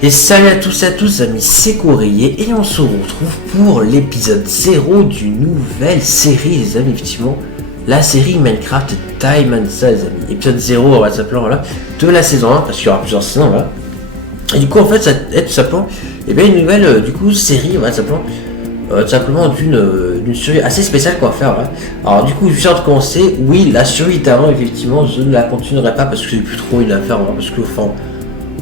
Et salut à tous amis, c'est Courrier et on se retrouve pour l'épisode 0 d'une nouvelle série les amis, effectivement la série Minecraft Diamond, ça les amis, épisode 0 on va s'appeler voilà, de la saison 1 parce qu'il y aura plusieurs saisons voilà. Et du coup en fait ça va être tout simplement une nouvelle du coup série on va simplement d'une série assez spéciale qu'on va faire voilà. Alors du coup juste avant de commencer, oui la série d'avant effectivement je ne la continuerai pas parce que j'ai plus trop une affaire voilà, parce que enfin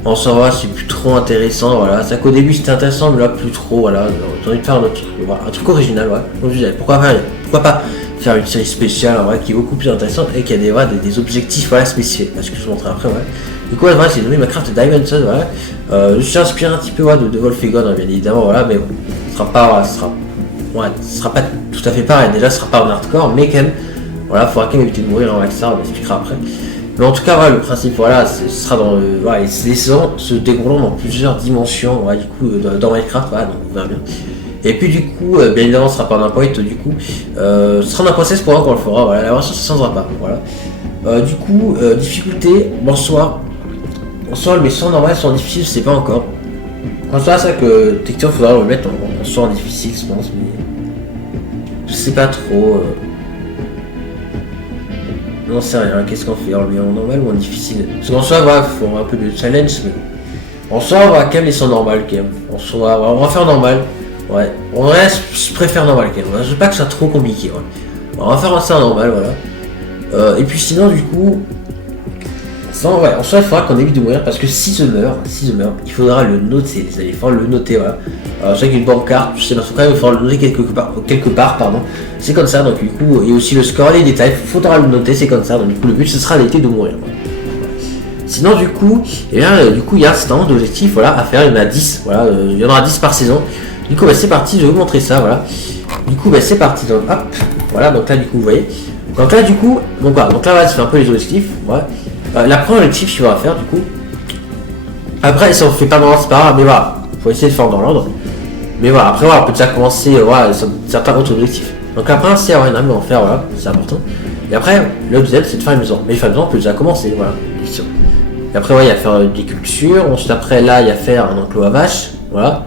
on s'en va, c'est plus trop intéressant, voilà. C'est qu'au début c'était intéressant, mais là plus trop, voilà. J'ai envie de faire un truc original, ouais. Donc je disais, pourquoi pas faire une série spéciale, ouais, qui est beaucoup plus intéressante et qui a des objectifs, voilà, spécifiques. Parce que je vous montrerai après, ouais. Du coup, voilà, c'est nommé Minecraft Diamond, voilà. Je suis inspiré un petit peu, ouais, de Wolfenstein, hein, bien évidemment, voilà, mais bon, ce sera pas tout à fait pareil. Déjà, ce sera pas en hardcore, mais quand même, voilà, faudra quand même éviter de mourir en ça, on expliquera après. Mais en tout cas, voilà, le principe, voilà, ce sera dans le. Voilà, les saisons se déroulant dans plusieurs dimensions, voilà, du coup, dans Minecraft, voilà, donc on verra bien. Et puis, du coup, bien évidemment, ce sera pas un point, du coup, ce sera un process pour quand on le fera, voilà, la version ça ne changera pas, voilà. Du coup, difficulté, bonsoir, mais soit normal, soit difficile, je sais pas encore. En tout cas, c'est ça que, techniquement, il faudra le mettre en soit difficile, je pense, mais. Je sais pas trop. Non, c'est rien, qu'est-ce qu'on fait? En normal ou en difficile? Parce qu'en soi, voilà, il faut un peu de challenge, mais. En soi, on va quand même laisser en normal, quand même. En soi, on va faire normal. Ouais. En vrai, je préfère normal, quand même. Je veux pas que ça soit trop compliqué, ouais. On va faire ça en normal, voilà. Et puis sinon, du coup. Ouais, en soi, il faudra qu'on évite de mourir parce que si je meurs, il faudra le noter, les amis. Il faudra le noter, voilà. Alors, je sais qu'une bancarte, je sais pas, il faudra le noter quelque part, pardon. C'est comme ça, donc du coup, et aussi le score, les détails, il faudra le noter, c'est comme ça. Donc du coup, le but, ce sera d'éviter de mourir. Voilà. Sinon, du coup, il y a un certain nombre d'objectifs, voilà, à faire. Il y en a 10, voilà, il y en aura 10 par saison. Du coup, bah, c'est parti, je vais vous montrer ça, voilà. Du coup, bah, c'est parti, donc hop, voilà, donc là, du coup, vous voyez. Donc là, du coup, donc voilà, donc là, voilà, c'est un peu les objectifs, voilà. La première objectif qu'il va faire du coup. Après si on fait pas vraiment c'est pas grave, mais voilà, faut essayer de faire dans l'ordre. Mais voilà, après voilà, on peut déjà commencer voilà, certains autres objectifs. Donc la première c'est avoir une arme en fer, voilà, c'est important. Et après, le deuxième c'est de faire une maison. Mais faire une maison on peut déjà commencer, voilà. Et après ouais, il y a faire des cultures, ensuite après là il y a faire un enclos à vaches, voilà.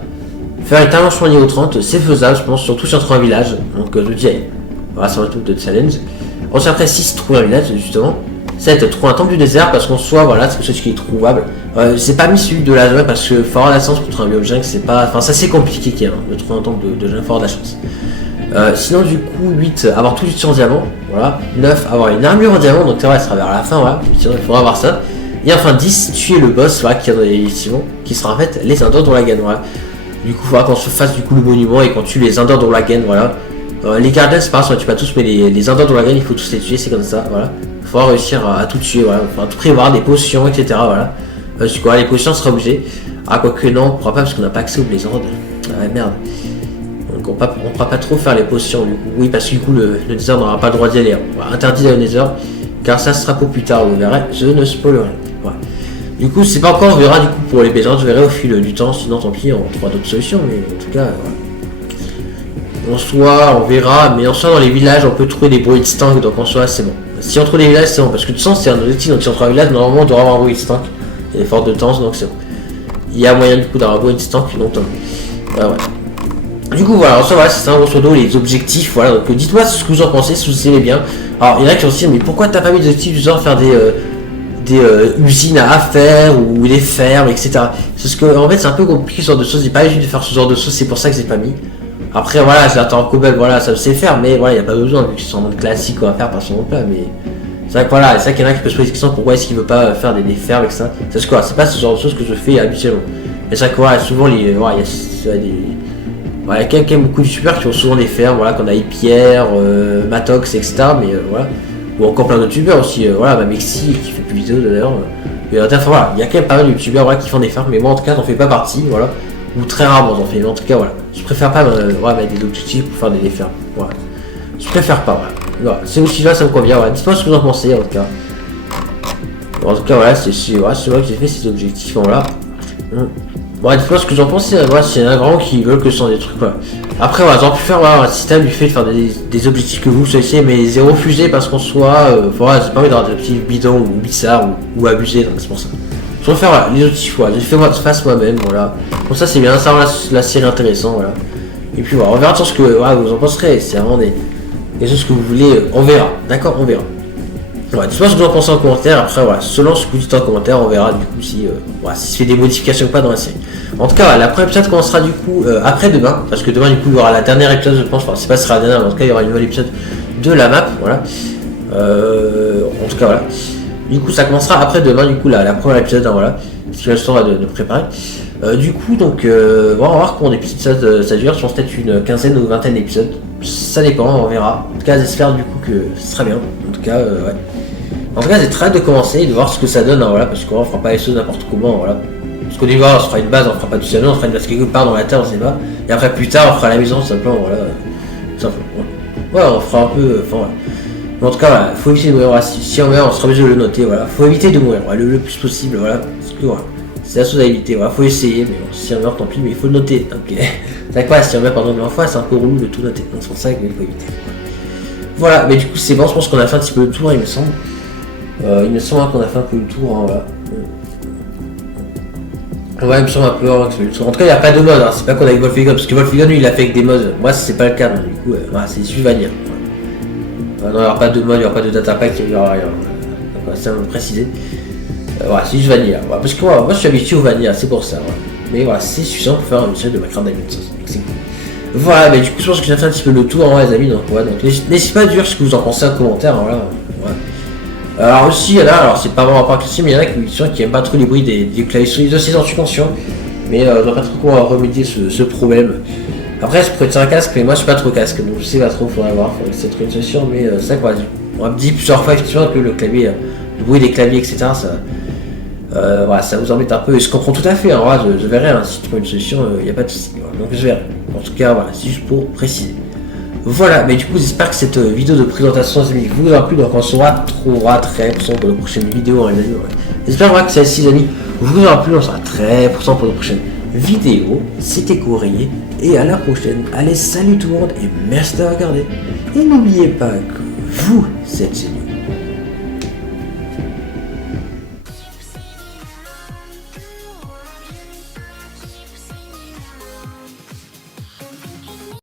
Faire un talent niveau 30, c'est faisable, je pense, surtout si on trouve un village. Donc je dis, voilà, c'est un truc de challenge. Ensuite après 6 trouver un village justement. Ça va être trouver un temple du désert parce qu'en soi voilà c'est quelque chose qui est trouvable. C'est pas mis celui de la jungle parce que faut avoir la chance pour trouver un biome jungle, c'est pas. Enfin ça c'est compliqué quand même de trouver un temple de jungle, faut avoir de la chance. Sinon du coup 8 avoir tout juste en diamant, voilà. 9 avoir une armure en diamant, donc ça va sera vers la fin voilà, sinon il faudra avoir ça. Et enfin 10 tuer le boss voilà, qui sera en fait les Indors dans la gaine voilà. Du coup il faudra qu'on se fasse du coup le monument et qu'on tue les Indors dans la gaine voilà. Les gardiens c'est pas grave, tu pas tous mais les Indors dans la gaine il faut tous les tuer, c'est comme ça voilà. Il faudra réussir à tout tuer, voilà, il faudra tout prévoir, des potions, etc. Voilà. Parce que les potions sera obligé. Ah, quoique non, on ne pourra pas parce qu'on n'a pas accès aux Blizzard. Ah merde. Donc on ne pourra pas trop faire les potions du coup. Oui, parce que du coup le Nether n'aura pas le droit d'y aller. On va interdire le Nether, car ça sera pour plus tard, vous verrez, je ne spoilerai. Voilà. Du coup, c'est pas encore, on verra du coup pour les Blizzard, je verrai au fil du temps, sinon tant pis, on trouvera d'autres solutions, mais en tout cas, voilà. En soi, on verra, mais en soi dans les villages on peut trouver des bruits de stank, donc en soi c'est bon. Si on trouve des villages c'est bon, parce que de toute façon c'est un objectif, donc si on trouve un village, normalement on doit avoir un bruit de stank. Il y a des fortes de temps, donc c'est bon. Il y a moyen du coup d'avoir un bruit de stank longtemps. Voilà. Du coup voilà, en soi voilà, c'est un grosso modo les objectifs, voilà, donc dites-moi ce que vous en pensez, si vous aimez bien. Alors il y en a qui vont se dire, mais pourquoi t'as pas mis d'objectifs du genre faire des usines à faire ou des fermes, etc. Parce que en fait c'est un peu compliqué ce genre de choses, j'ai pas l'habitude de faire ce genre de choses, c'est pour ça que j'ai pas mis. Après voilà, j'attends Cobble, voilà, ça sait faire, mais voilà, il n'y a pas besoin, vu que c'est en mode classique, on va faire par son plat, mais. C'est vrai que voilà, c'est vrai qu'il y en a qui peut se poser des questions, pourquoi est-ce qu'il veut pas faire des fermes avec ça. C'est quoi, c'est pas ce genre de choses que je fais habituellement. Mais c'est vrai que voilà, souvent il y a des. Voilà, il y a quand même beaucoup de youtubeurs qui ont souvent des fermes, voilà, qu'on a Pierre, Matox, etc. Mais voilà. Ou encore plein d'autres youtubeurs aussi, voilà, Mexi qui fait plus de vidéos d'ailleurs. Voilà, il y a quand même pas mal de youtubeurs voilà, qui font des fermes, mais moi en tout cas j'en fais pas partie, voilà. Ou très rarement j'en fais, mais en tout cas voilà. Je préfère pas mettre des objectifs pour faire des fermes. Voilà. Je préfère pas, voilà. C'est aussi là, ça me convient, voilà. Dites-moi ce que vous en pensez en tout cas. En tout cas voilà, c'est moi que j'ai fait ces objectifs, voilà. Bon, dites-moi ce que j'en pensez, voilà, s'il y en a vraiment qui veulent que ce soit des trucs, voilà. Après voilà, j'aurais pu faire voilà, un système du fait de faire des objectifs que vous choisissez, mais zéro fusée parce qu'on soit. Voilà, j'ai pas envie d'avoir des objectifs bidons ou bizarres ou abusés, donc c'est pour ça. Je préfère voilà, les outils fois, j'ai fait face moi-même, voilà. Pour ça c'est bien, ça rend la série intéressante, voilà. Et puis voilà, on verra sur ce que voilà, vous en penserez, c'est vraiment des choses que vous voulez, on verra, d'accord, on verra. Ouais, dites-moi ce que vous en pensez en commentaire, après voilà, selon ce que vous dites en commentaire, on verra du coup si, voilà, si se fait des modifications ou pas dans la série. En tout cas, voilà, la première épisode commencera du coup après demain, parce que demain du coup il y aura la dernière épisode, je pense, enfin c'est pas ce sera la dernière, mais en tout cas il y aura une nouvelle épisode de la map, voilà. En tout cas voilà. Du coup ça commencera après demain, du coup la première épisode, hein, voilà. Ce qui reste le temps de préparer. Du coup donc bon, on va voir combien d'épisodes ça dure, je pense peut-être une quinzaine ou vingtaine d'épisodes. Ça dépend, on verra. En tout cas j'espère du coup que ce sera bien. En tout cas ouais. En tout cas j'ai très hâte de commencer et de voir ce que ça donne, hein, voilà, parce qu'on fera pas les choses n'importe comment, voilà. Parce qu'au début on se fera une base, on fera pas du salon, on fera une base quelque part dans la terre, on sait pas. Et après plus tard on fera la maison simplement, voilà. Simplement. Ouais, on fera un peu. Enfin voilà. Mais en tout cas voilà, faut éviter de mourir, voilà. Si on meurt, on sera obligé de le noter, voilà. Faut éviter de mourir, voilà, le plus possible, voilà. Parce que voilà. C'est la chose à éviter, voilà, faut essayer, mais bon, si on meurt tant pis, mais il faut le noter. Ok. C'est quoi, si on meurt pendant une fois, c'est un peu relou de tout noter. Donc c'est pour ça qu'il faut éviter. Voilà, mais du coup c'est bon, je pense qu'on a fait un petit peu le tour, il me semble. Il me semble qu'on a fait un peu le tour, hein, voilà. Ouais, il me semble un peu que c'est le tour. En tout cas, il n'y a pas de mode, hein. C'est pas qu'on a avec Wolfigon, parce que Wolfigon lui il a fait avec des modes. Moi c'est pas le cas, donc du coup, voilà, c'est juste vanilla. Non, il n'y aura pas de mode, il n'y aura pas de data pack, il n'y aura rien. Donc voilà, ça me préciser. Voilà, c'est juste vanilla. Voilà, parce que moi je suis habitué au vanilla, c'est pour ça. Voilà. Mais voilà, c'est suffisant pour faire une série de Minecraft Diamond Sauce. C'est cool. Voilà, mais du coup je pense que j'ai fait un petit peu le tour, hein, les amis. Donc voilà, donc n'hésitez pas à dire ce que vous en pensez en commentaire. Hein, voilà. Alors aussi, il y en a, alors c'est pas vraiment à part que mais il y en a qui aiment pas trop les bruits des claviers souris, aussi j'en suis conscient, mais je vois pas trop comment remédier ce problème. Après, je pourrais être un casque, mais moi je suis pas trop casque, donc je sais pas trop, faudrait voir, faudrait essayer de trouver une solution, mais c'est vrai qu'on m'a dit plusieurs fois effectivement que le clavier, le bruit des claviers, etc., voilà, ça vous embête un peu, et je comprends tout à fait, hein, voilà, je verrai, hein, si je trouve une solution, il n'y a pas de souci, voilà, donc je verrai. En tout cas, voilà, c'est juste pour préciser. Voilà, mais du coup j'espère que cette vidéo de présentation vous aura plu, donc on se retrouvera très prochainement pour de prochaines vidéos, hein, les amis. Ouais. J'espère vraiment que celle-ci, les amis, vous aura plu, on sera très prochainement pour de prochaines vidéos. C'était Courrier, et à la prochaine. Allez, salut tout le monde, et merci d'avoir regardé. Et n'oubliez pas que vous êtes génial.